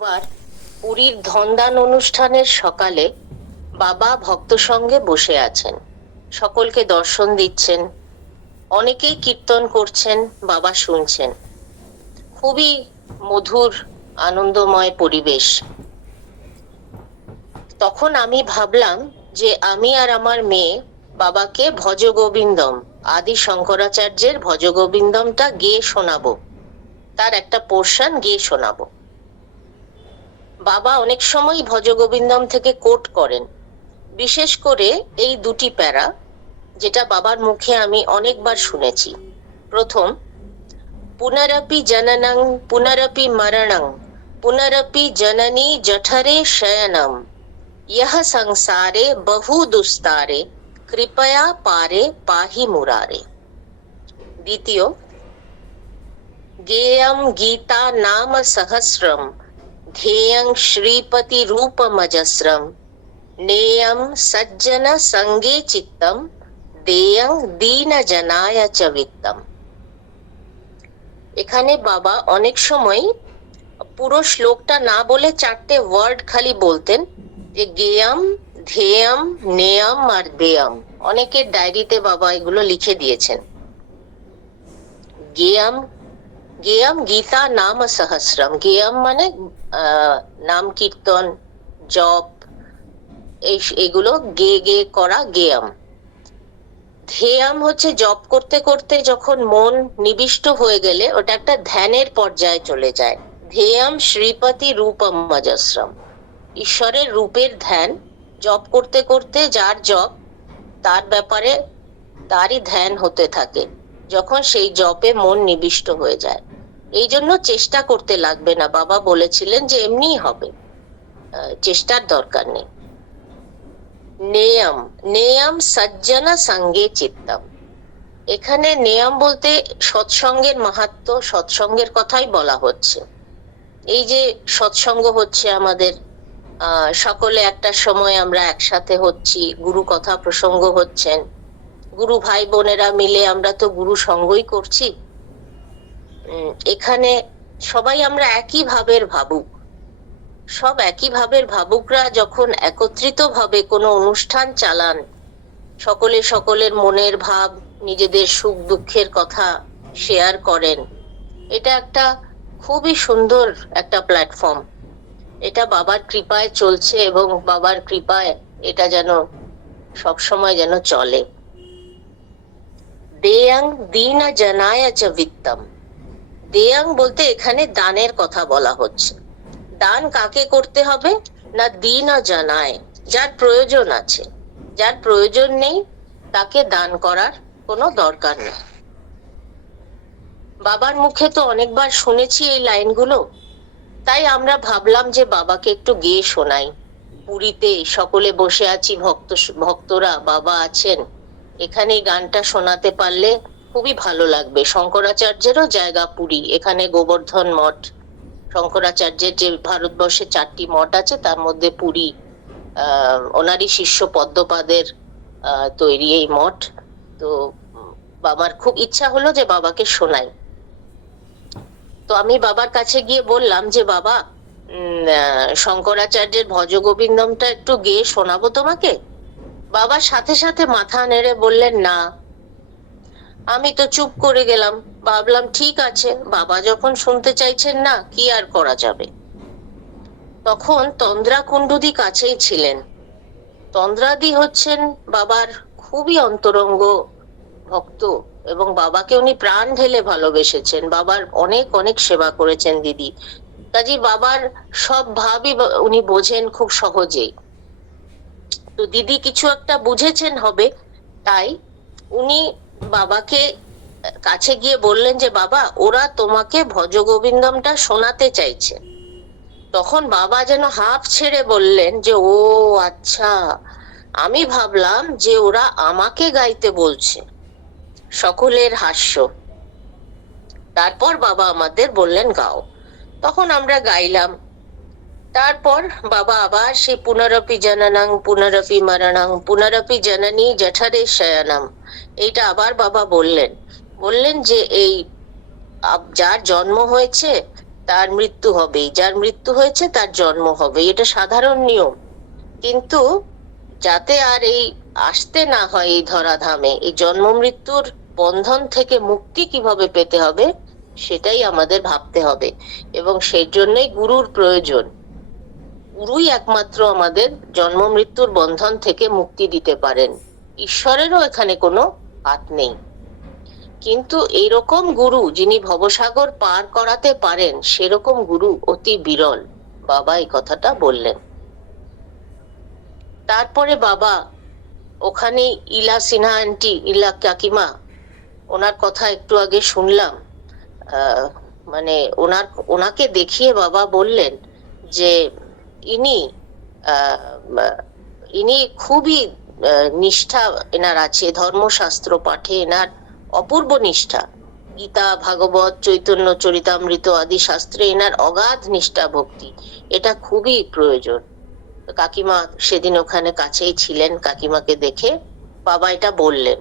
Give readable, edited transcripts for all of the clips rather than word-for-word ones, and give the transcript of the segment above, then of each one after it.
বার পুরীর ধনদান অনুষ্ঠানের সকালে বাবা ভক্ত সঙ্গে বসে আছেন, সকলকে দর্শন দিচ্ছেন, অনেকেই কীর্তন করছেন, বাবা শুনছেন। খুবই মধুর, আনন্দময় পরিবেশ। তখন আমি ভাবলাম যে আমি আর আমার মেয়ে বাবাকে ভজগোবিন্দম, আদি শঙ্করাচার্যের ভজগোবিন্দমটা গেয়ে শোনাবো, তার একটা পোর্শন গেয়ে শোনাবো। বাবা অনেক সময় ভজগোবিন্দম থেকে কোট করেন, বিশেষ করে এই দুটি প্যারা, যেটা বাবার মুখে আমি অনেকবার শুনেছি। প্রথম, পুনরপি জননং পুনরপি মরণং পুনরপি জননী জঠরে শয়নম ইহ সংসারে বহু দুস্তারে কৃপয়া পারে পাহি মুরারে। দ্বিতীয়, গেয়ম গীতা নাম সহস্রম ध्येयं श्रीपति रूपमजस्रम नेयं सज्जन संगे चित्तम देयं दीन जनाय च वित्तम। এখানে বাবা অনেক সময় পুরো শ্লোকটা না বলে চারটে ওয়ার্ড খালি বলতেন, যে গেয়ম, ধ্যেয়ম, নেয়ম আর দেয়ম। অনেকের ডায়েরিতে বাবা এগুলো লিখে দিয়েছেন। গেয়ম, গেয়ম গীতা নাম সহস্রম। গেয়ম মানে নাম কীর্তন, জপ, এগুলো গে গে করা গেয়ম। ধ্যেয়ম হচ্ছে জপ করতে করতে যখন মন নিবিষ্ট হয়ে গেলে ওটা একটা ধ্যানের পর্যায়ে চলে যায়। ধ্যেয়ম শ্রীপতি রূপম মজস্রম, ঈশ্বরের রূপের ধ্যান। জপ করতে করতে যার জপ, তার ব্যাপারে তারই ধ্যান হতে থাকে যখন সেই জপে মন নিবিষ্ট হয়ে যায়। এই জন্য চেষ্টা করতে লাগবে না, বাবা বলেছিলেন যে এমনিই হবে, চেষ্টার দরকার নেই। নেয়ম, নেয়ম সজ্জন সঙ্গে চিত্তম। এখানে নেয়ম বলতে সৎসঙ্গের মাহাত্ম্য, সৎসঙ্গের কথাই বলা হচ্ছে। এই যে সৎসঙ্গ হচ্ছে আমাদের, সকলে একটা সময় আমরা একসাথে হচ্ছি, গুরু কথা প্রসঙ্গ হচ্ছেন, গুরু ভাই বোনেরা মিলে আমরা তো গুরু সঙ্গই করছি। এখানে সবাই আমরা একই ভাবের ভাবুক, সব একই ভাবের ভাবুকরা যখন একত্রিত ভাবে কোনো অনুষ্ঠান চালান, সকলে সকলের মনের ভাব, নিজেদের সুখ দুঃখের কথা শেয়ার করেন, এটা একটা খুবই সুন্দর একটা প্ল্যাটফর্ম। এটা বাবার কৃপায় চলছে এবং বাবার কৃপায় এটা যেন সবসময় যেন চলে। দেয়ং দীন জনায় চ বিত্তম। দেয়ং বলতে এখানে দানের কথা বলা হচ্ছে। দান কাকে করতে হবে না, দীন জানায়, যার প্রয়োজন আছে। যার প্রয়োজন নেই তাকে দান করার কোনো দরকার নেই। বাবার মুখে তো অনেকবার শুনেছি এই লাইনগুলো, তাই আমরা ভাবলাম যে বাবাকে একটু গেয়ে শোনাই। পুরীতে সকলে বসে আছি, ভক্তরা, বাবা আছেন, এখানে এই গানটা শোনাতে পারলে খুবই ভালো লাগবে। শঙ্করাচার্যেরও জায়গা পুরী, এখানে গোবর্ধন মঠ, শঙ্করাচার্যের যে ভারতবর্ষে 4টি মঠ আছে তার মধ্যে পুরী ওনারই শিষ্য পদ্মপাদের তৈরি এই মঠ। তো বাবার খুব ইচ্ছা হলো যে বাবাকে শোনাই। তো আমি বাবার কাছে গিয়ে বললাম যে বাবা, শঙ্করাচার্যের ভজগোবিন্দমটা একটু গেয়ে শোনাবো তোমাকে। বাবা সাথে সাথে মাথা নেড়ে বললেন না। আমি তো চুপ করে গেলাম, ভাবলাম ঠিক আছে, বাবা যখন শুনতে চাইছেন না, কি আর করা যাবে। তখন তন্দ্রা কুণ্ডুদি কাছেই ছিলেন। তন্দ্রাদি হচ্ছেন বাবার খুবই অন্তরঙ্গ ভক্ত এবং বাবাকে উনি প্রাণ ঢেলে ভালোবেসেছেন, বাবার অনেক অনেক সেবা করেছেন দিদি। কাজী বাবার সব ভাবই উনি বোঝেন খুব সহজেই। তো দিদি কিছু একটা বুঝেছেন হবে, তাই উনি বাবাকে কাছে গিয়ে বললেন যে বাবা, ওরা তোমাকে ভজগোবিন্দমটা শোনাতে চাইছে। তখন বাবা যেন হাঁপ ছেড়ে বললেন যে ও আচ্ছা, আমি ভাবলাম যে ওরা আমাকে গাইতে বলছে। সকলের হাস্য। তারপর বাবা আমাদের বললেন গাও, তখন আমরা গাইলাম। তারপর বাবা আবার সেই পুনরপি জননং পুনরপি মরণং পুনরপি জননী জঠরে শয়নম, এইটা আবার বাবা বললেন। বললেন যে এই যার জন্ম হয়েছে তার মৃত্যু হবেই, যার মৃত্যু হয়েছে তার জন্ম হবে, এটা সাধারণ নিয়ম। কিন্তু যাতে আর এই আসতে না হয় এই ধরাধামে, এই জন্ম মৃত্যুর বন্ধন থেকে মুক্তি কিভাবে পেতে হবে সেটাই আমাদের ভাবতে হবে, এবং সেই জন্যই গুরুর প্রয়োজন। গুরুই একমাত্র আমাদের জন্ম মৃত্যুর বন্ধন থেকে মুক্তি দিতে পারেন, ঈশ্বরেরও এখানে কোনো হাত নেই। কিন্তু এইরকম গুরু যিনি ভবসাগর পার করাতে পারেন, সেরকম গুরু অতি বিরল, বাবা এই কথাটা বললেন। তারপরে বাবা ওখানে ইলা সিনহা আন্টি, ইলা কাকিমা, ওনার কথা একটু আগে শুনলাম। আহ মানে ওনাকে দেখিয়ে বাবা বললেন যে ইনি ইনি খুবই নিষ্ঠা এনার আছে, ধর্মশাস্ত্র পাঠে এনার অপূর্ব নিষ্ঠা। গীতা, ভাগবত, চৈতন্য চরিতামৃত আদি শাস্ত্রে এনার অগাধ নিষ্ঠা ভক্তি, এটা খুবই প্রয়োজন। কাকিমা সেদিন ওখানে কাছেই ছিলেন, কাকিমাকে দেখে বাবা এটা বললেন।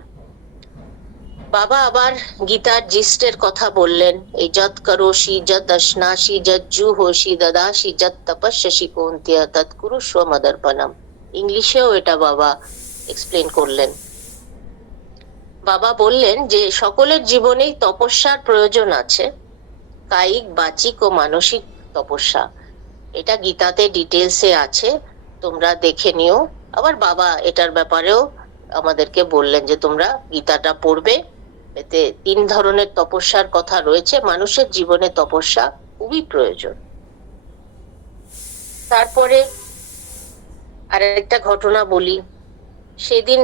বাবা আবার গীতার জিস্টের কথা বললেন, এই যত করোশি যত অশ্নাসি যত জু হোসি দদাসি যত তপস্যসি কৌন্তেয় তৎ কুরুষ্ব মদর্পণম। ইংলিশেও এটা বাবা এক্সপ্লেন করলেন। বাবা বললেন যে সকলের জীবনেই তপস্যার প্রয়োজন আছে, কায়িক, বাচিক ও মানসিক তপস্যা। এটা গীতাতে ডিটেলসে আছে, তোমরা দেখে নিও। আবার বাবা এটার ব্যাপারেও আমাদেরকে বললেন যে তোমরা গীতাটা পড়বে, এতে 3 ধরনের তপস্যার কথা রয়েছে। মানুষের জীবনে তপস্যা খুবই প্রয়োজন। তারপরে আর একটা ঘটনা বলি। সেদিন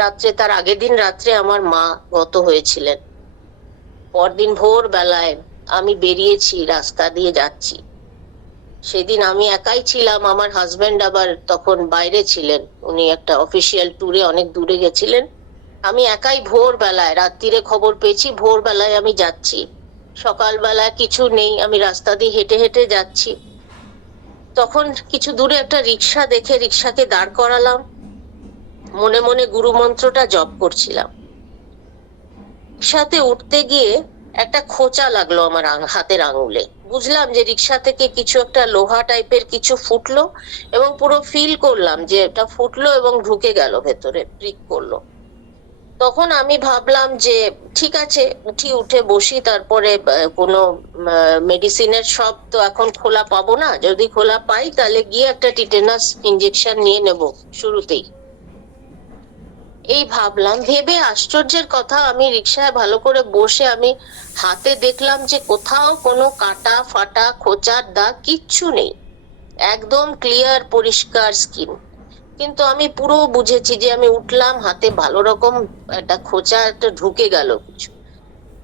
রাত্রে, তার আগের দিন রাত্রে আমার মা গত হয়েছিলেন। পরদিন ভোর বেলায় আমি বেরিয়েছি, রাস্তা দিয়ে যাচ্ছি। সেদিন আমি একাই ছিলাম, আমার হাজবেন্ড আবার তখন বাইরে ছিলেন, উনি একটা অফিসিয়াল ট্যুরে অনেক দূরে গেছিলেন। আমি একাই ভোর বেলায়, রাত্রিরে খবর পেয়েছি ভোর বেলায় আমি যাচ্ছি, সকালবেলা কিছু নেই, আমি রাস্তা দিয়ে হেঁটে হেঁটে যাচ্ছি। তখন কিছু দূরে একটা রিক্সা দেখে রিক্সাকে দাঁড় করালাম, মনে মনে গুরু মন্ত্রটা জপ করছিলাম। রিক্সাতে উঠতে গিয়ে একটা খোঁচা লাগলো আমার হাতের আঙুলে। বুঝলাম যে রিক্সা থেকে কিছু একটা লোহা টাইপের কিছু ফুটলো, এবং পুরো ফিল করলাম যে এটা ফুটলো এবং ঢুকে গেল ভেতরে, প্রিক করলো। তখন আমি ভাবলাম যে ঠিক আছে, উঠে বসি, তারপরে কোনো মেডিসিনের শপ তো এখন খোলা পাবো না, যদি খোলা পাই তাহলে গিয়ে একটা টিটেনাস ইঞ্জেকশন নিয়ে নেব শুরুতেই, এই ভাবলাম। ভেবে আশ্চর্যের কথা, আমি রিক্সায় ভালো করে বসে আমি হাতে দেখলাম যে কোথাও কোনো কাটা ফাটা খোঁচার দাগ কিচ্ছু নেই, একদম ক্লিয়ার পরিষ্কার স্কিন। কিন্তু আমি পুরো বুঝেছি যে আমি উঠলাম, হাতে ভালো রকম একটা খোঁচা একটা ঢুকে গেল কিছু।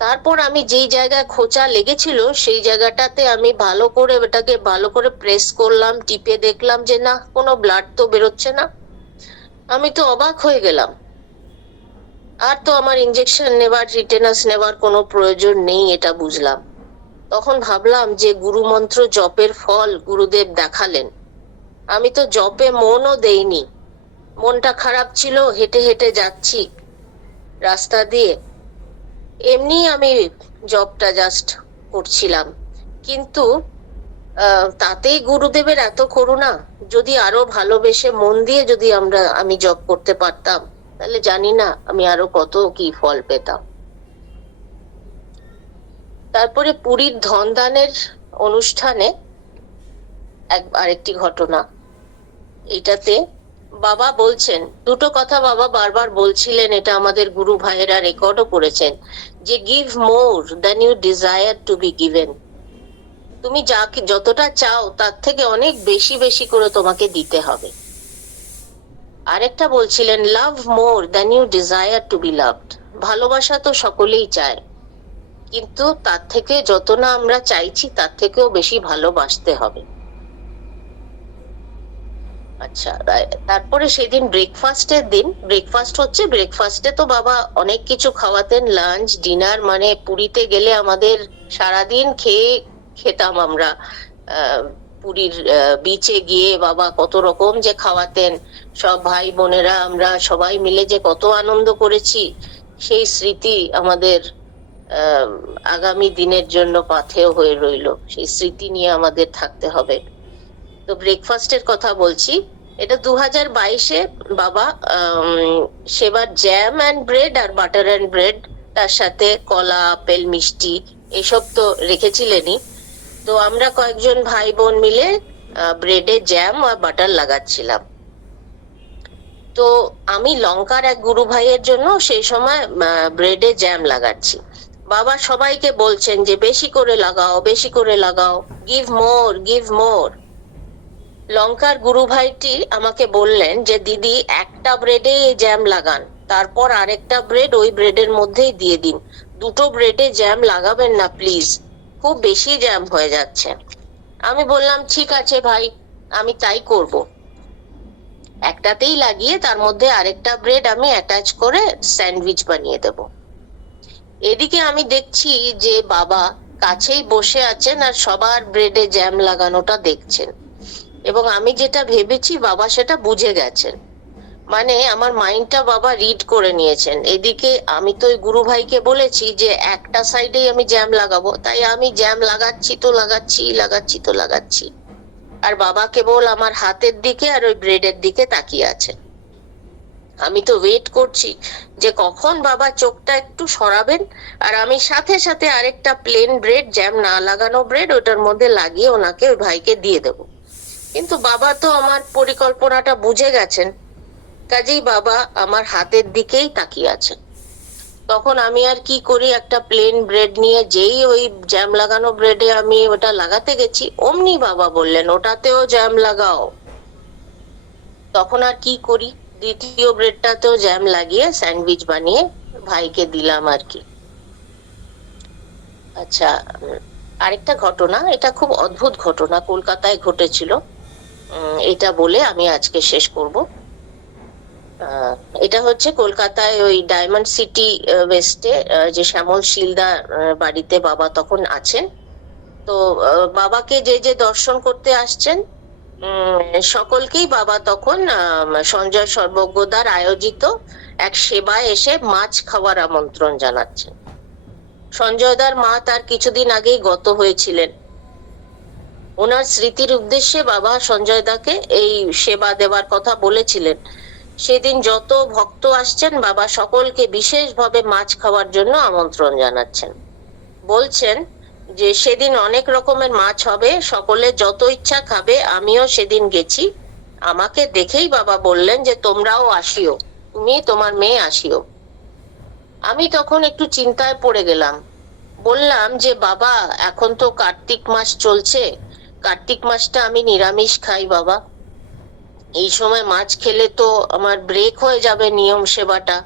তারপর আমি যেই জায়গায় খোঁচা লেগেছিল সেই জায়গাটাতে আমি ভালো করে ওটাকে ভালো করে প্রেস করলাম, টিপে দেখলাম যে না, কোনো ব্লাড তো বেরোচ্ছে না। আমি তো অবাক হয়ে গেলাম। আর তো আমার ইঞ্জেকশন নেবার, টিটেনাস নেবার কোনো প্রয়োজন নেই, এটা বুঝলাম। তখন ভাবলাম যে গুরু মন্ত্র জপের ফল গুরুদেব দেখালেন। আমি তো জপে মনও দেইনি, মনটা খারাপ ছিল, হেঁটে হেঁটে যাচ্ছি রাস্তা দিয়ে, এমনি আমি জবটা জাস্ট করছিলাম। কিন্তু তাতেই গুরুদেবের এত করুণা। যদি আরো ভালোবেসে মন দিয়ে যদি আমি জব করতে পারতাম, তাহলে জানি না আমি আরো কত কি ফল পেতাম। তারপরে পুরীর ধনদানের অনুষ্ঠানে আরেকটি ঘটনা। এটাতে বাবা বলছেন দুটো কথা, বাবা বারবার বলছিলেন, এটা আমাদের গুরু ভাইয়েরা রেকর্ডও করেছেন, যে give more than you desire to be given. তুমি যতটা চাও তার থেকে অনেক বেশি বেশি করে তোমাকে দিতে হবে। আরেকটা বলছিলেন, love more than you desire to be loved. ভালোবাসা তো সকলেই চায়, কিন্তু তার থেকে যত না আমরা চাইছি তার থেকেও বেশি ভালোবাসতে হবে। আচ্ছা, তারপরে সেদিন ব্রেকফাস্টের দিন, ব্রেকফাস্টে তো বাবা অনেক কিছু খাওয়াতেন, লাঞ্চ, ডিনার, মানে পুরীতে গেলে আমাদের সারাদিন খেতাম আমরা। পুরীর বিচে গিয়ে বাবা কত রকম যে খাওয়াতেন, সব ভাই বোনেরা আমরা সবাই মিলে যে কত আনন্দ করেছি, সেই স্মৃতি আমাদের আহ, আগামী দিনের জন্য পাথেয় হয়ে রইলো, সেই স্মৃতি নিয়ে আমাদের থাকতে হবে। তো ব্রেকফাস্টের কথা বলছি, এটা 2022-এ বাবা সেবার জ্যাম অ্যান্ড ব্রেড আর বাটার অ্যান্ড ব্রেড, তার সাথে কলা, আপেল, মিষ্টি এসব তো রেখেছিলেনই। তো আমরা কয়েকজন ভাই বোন মিলে ব্রেডে জ্যাম আর বাটার লাগাচ্ছিলাম। তো আমি লঙ্কার এক গুরু ভাইয়ের জন্য সেই সময় ব্রেডে জ্যাম লাগাচ্ছি। বাবা সবাইকে বলছেন যে বেশি করে লাগাও, বেশি করে লাগাও, গিভ মোর, গিভ মোর। লঙ্কার গুরু ভাইটি আমাকে বললেন যে দিদি, একটা ব্রেডে জ্যাম লাগান, তারপর আরেকটা ব্রেড ওই ব্রেডের মধ্যেই দিয়ে দিন, দুটো ব্রেডে জ্যাম লাগাবেন না প্লিজ, খুব বেশি জ্যাম হয়ে যাচ্ছে। আমি বললাম ঠিক আছে ভাই, আমি তাই করব। একটাতেই লাগিয়ে তার মধ্যে আরেকটা ব্রেড আমি অ্যাটাচ করে স্যান্ডউইচ বানিয়ে দেব। এদিকে আমি দেখছি যে বাবা কাছেই বসে আছেন আর সবার ব্রেডে জ্যাম লাগানোটা দেখছেন, এবং আমি যেটা ভেবেছি বাবা সেটা বুঝে গেছেন। মানে আমার মাইন্ডটা বাবা রিড করে নিয়েছেন। এদিকে আমি তো ওই গুরু ভাইকে বলেছি যে একটা সাইডেই আমি জ্যাম লাগাবো, তাই আমি জ্যাম লাগাচ্ছি তো লাগাচ্ছি, লাগাচ্ছি তো লাগাচ্ছি, আর বাবা কেবল আমার হাতের দিকে আর ওই ব্রেডের দিকে তাকিয়ে আছেন। আমি তো ওয়েট করছি যে কখন বাবা চোখটা একটু সরাবেন আর আমি সাথে সাথে আরেকটা প্লেন ব্রেড, জ্যাম না লাগানো ব্রেড, ওটার মধ্যে লাগিয়ে ওনাকে, ওই ভাইকে দিয়ে দেবো। কিন্তু বাবা তো আমার পরিকল্পনাটা বুঝে গেছেন, কাজেই বাবা আমার হাতের দিকেই তাকিয়ে আছেন। তখন আমি আর কি করি, একটা প্লেন ব্রেড নিয়ে যেই ওই জ্যাম লাগানো ব্রেডে আমি ওটা লাগাতে গেছি, অমনি বাবা বললেন ওটাতেও জ্যাম লাগাও। তখন আর কি করি, দ্বিতীয় ব্রেডটাতেও জ্যাম লাগিয়ে স্যান্ডউইচ বানিয়ে ভাইকে দিলাম আর কি। আচ্ছা, আরেকটা ঘটনা, এটা খুব অদ্ভুত ঘটনা, কলকাতায় ঘটেছিল। এটা বলে আমি আজকে শেষ করব। এটা হচ্ছে কলকাতায় ওই ডায়মন্ড সিটি ওয়েস্টে যে শ্যামল শিলদার বাড়িতে বাবা তখন আছেন। তো বাবাকে যে যে দর্শন করতে আসছেন সকলকেই বাবা তখন সঞ্জয় সর্বজ্ঞদার আয়োজিত এক সেবায় এসে মাছ খাওয়ার আমন্ত্রণ জানাচ্ছেন। সঞ্জয়দার মা তার কিছুদিন আগেই গত হয়েছিলেন। ওনার স্মৃতির উদ্দেশ্যে বাবা সঞ্জয়দাকে এই সেবা দেওয়ার কথা বলেছিলেন। সেদিন যত ভক্ত আসছেন বাবা সকলকে বিশেষভাবে মাছ খাওয়ার জন্য আমন্ত্রণ জানাচ্ছেন। বলছেন যে সেদিন অনেক রকমের মাছ হবে, সকলে যত ইচ্ছা খাবে। আমিও সেদিন গেছি, আমাকে দেখেই বাবা বললেন যে তোমরাও আসিও, তুমি তোমার মেয়ে আসিও। আমি তখন একটু চিন্তায় পড়ে গেলাম। বললাম যে বাবা, এখন তো কার্তিক মাস চলছে, কার্তিক মাসটা আমি নিরামিষ খাই বাবা, এই সময় মাছ খেলে তো আমার ব্রেক হয়ে যাবে নিয়ম সেবাটা।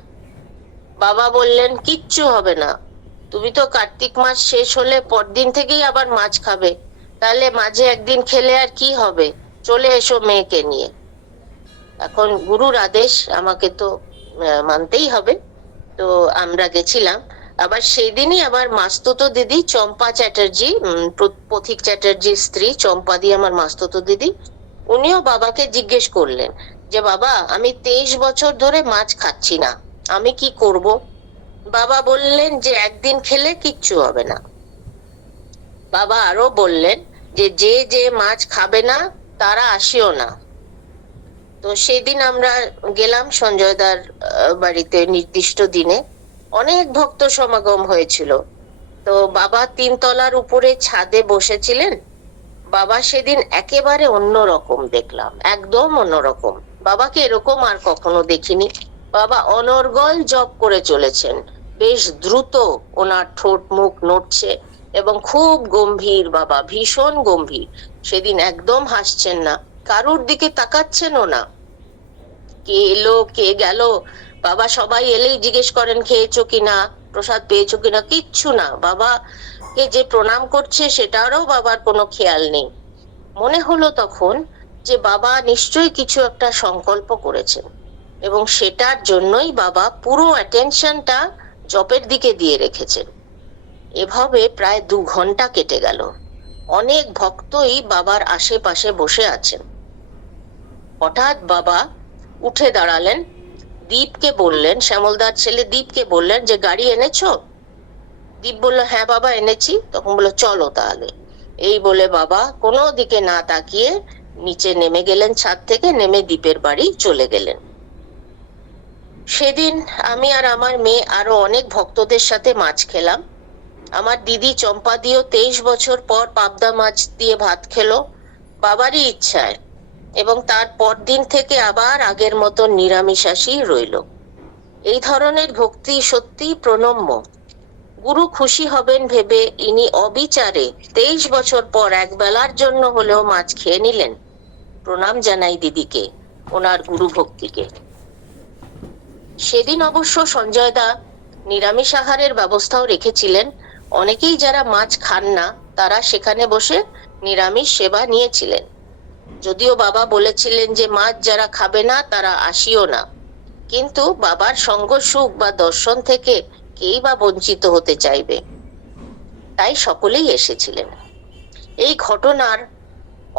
বাবা বললেন কিচ্ছু হবে না, তুমি তো কার্তিক মাস শেষ হলে পরদিন থেকেই আবার মাছ খাবে, তাহলে মাঝে একদিন খেলে আর কি হবে, চলে এসো মেয়েকে নিয়ে। এখন গুরুর আদেশ, আমাকে তো মানতেই হবে। তো আমরা গেছিলাম। আবার সেই দিনই আবার মাস্তুতো দিদি চম্পা চ্যাটার্জি, পথিক চ্যাটার্জির স্ত্রী চম্পা দি আমার মাস্তুতো দিদি, উনিও বাবাকে জিজ্ঞেস করলেন যে বাবা, আমি 23 বছর ধরে মাছ খাচ্ছি না, আমি কি করব? বাবা বললেন যে একদিন খেলে কিচ্ছু হবে না। বাবা আরো বললেন যে যে যে মাছ খাবে না তারা আসিও না। তো সেদিন আমরা গেলাম সঞ্জয়দার বাড়িতে নির্দিষ্ট দিনে। অনেক ভক্ত সমাগম হয়েছিল। তো বাবা 3 তলার উপরে ছাদে বসেছিলেন। বাবা সেদিন একেবারে অন্যরকম দেখলাম, একদম অন্যরকম। বাবাকে এরকম আর কখনো দেখিনি। বাবা অনর্গল জপ করে চলেছেন, বেশ দ্রুত, ওনার ঠোঁট মুখ নড়ছে এবং খুব গম্ভীর, বাবা ভীষণ গম্ভীর। সেদিন একদম হাসছেন না, কারুর দিকে তাকাচ্ছেনও না। কে এলো কে গেল, বাবা সবাই এলেই জিজ্ঞেস করেন খেয়েছো কিনা, প্রসাদ পেয়েছো কিনা, কিচ্ছু না। বাবা কে যে প্রণাম করছে সেটারও বাবার কোনো খেয়াল নেই। মনে হলো তখন যে বাবা নিশ্চয়ই কিছু একটা সংকল্প করেছেন এবং সেটার জন্যই বাবা পুরো অ্যাটেনশনটা জপের দিকে দিয়ে রেখেছেন। এভাবে প্রায় 2 ঘন্টা কেটে গেল। অনেক ভক্তই বাবার আশেপাশে বসে আছেন। হঠাৎ বাবা উঠে দাঁড়ালেন, দীপকে বললেন, শ্যামলদার ছেলে দীপকে বললেন যে গাড়ি এনেছো? দীপ বলল, হ্যাঁ বাবা এনেছি। তখন বললো, চলো তাহলে। এই বলে বাবা কোনো দিকে না তাকিয়ে নিচে নেমে গেলেন, ছাদ থেকে নেমে দীপের বাড়ি চলে গেলেন। সেদিন আমি আর আমার মেয়ে আরো অনেক ভক্তদের সাথে মাছ খেলাম। আমার দিদি চম্পাদিও 23 বছর পর পাবদা মাছ দিয়ে ভাত খেলো, বাবারই ইচ্ছায়, এবং তার পরদিন থেকে আবার আগের মতো নিরামিষাশী রইল। এই ধরনের ভক্তি সত্যি প্রণম্য। গুরু খুশি হবেন ভেবে ইনি অবিচারে 23 বছর পর এক বেলার জন্য হলেও মাছ খেয়ে নিলেন। প্রণাম জানাই দিদিকে, ওনার গুরু ভক্তিকে। সেদিন অবশ্য সঞ্জয় দা নিরামিষ আহারের ব্যবস্থাও রেখেছিলেন। অনেকেই যারা মাছ খান না তারা সেখানে বসে নিরামিষ সেবা নিয়েছিলেন। যদিও বাবা বলেছিলেন যে মাছ যারা খাবে না তারা আসিও না, কিন্তু বাবার সঙ্গ সুখ বা দর্শন থেকে কেই বা বঞ্চিত হতে চাইবে, তাই সকলেই এসেছিলেন। এই ঘটনার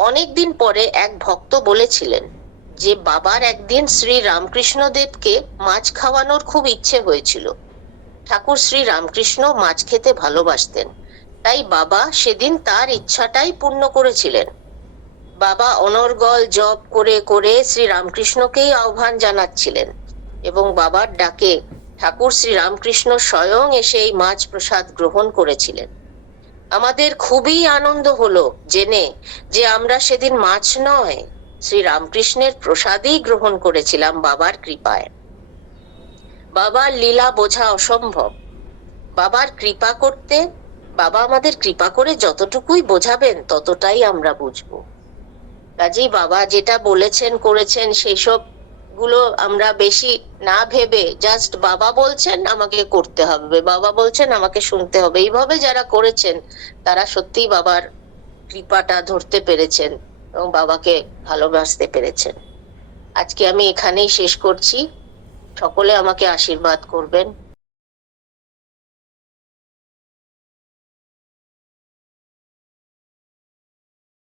অনেকদিন পরে এক ভক্ত বলেছিলেন যে বাবার একদিন শ্রী রামকৃষ্ণ দেবকে মাছ খাওয়ানোর খুব ইচ্ছে হয়েছিল। ঠাকুর শ্রী রামকৃষ্ণ মাছ খেতে ভালোবাসতেন, তাই বাবা সেদিন তার ইচ্ছাটাই পূর্ণ করেছিলেন। বাবা অনর্গল জপ করে করে শ্রী রামকৃষ্ণকেই আহ্বান জানাচ্ছিলেন, এবং বাবার ডাকে ঠাকুর শ্রী রামকৃষ্ণ স্বয়ং এসে এই মাছ প্রসাদ গ্রহণ করেছিলেন। আমাদের খুবই আনন্দ হলো জেনে যে আমরা সেদিন মাছ নয়, শ্রী রামকৃষ্ণের প্রসাদই গ্রহণ করেছিলাম বাবার কৃপায়। বাবার লীলা বোঝা অসম্ভব। বাবার কৃপা করতে বাবা আমাদের কৃপা করে যতটুকুই বোঝাবেন ততটাই আমরা বুঝবো। কাজেই বাবা যেটা বলেছেন করেছেন সেই সব গুলো আমরা বেশি না ভেবে জাস্ট বাবা বলছেন আমাকে করতে হবে, বাবা বলছেন আমাকে শুনতে হবে, এইভাবে যারা করেছেন তারা সত্যিই বাবার কৃপাটা ধরতে পেরেছেন এবং বাবাকে ভালোবাসতে পেরেছেন। আজকে আমি এখানেই শেষ করছি। সকলে আমাকে আশীর্বাদ করবেন।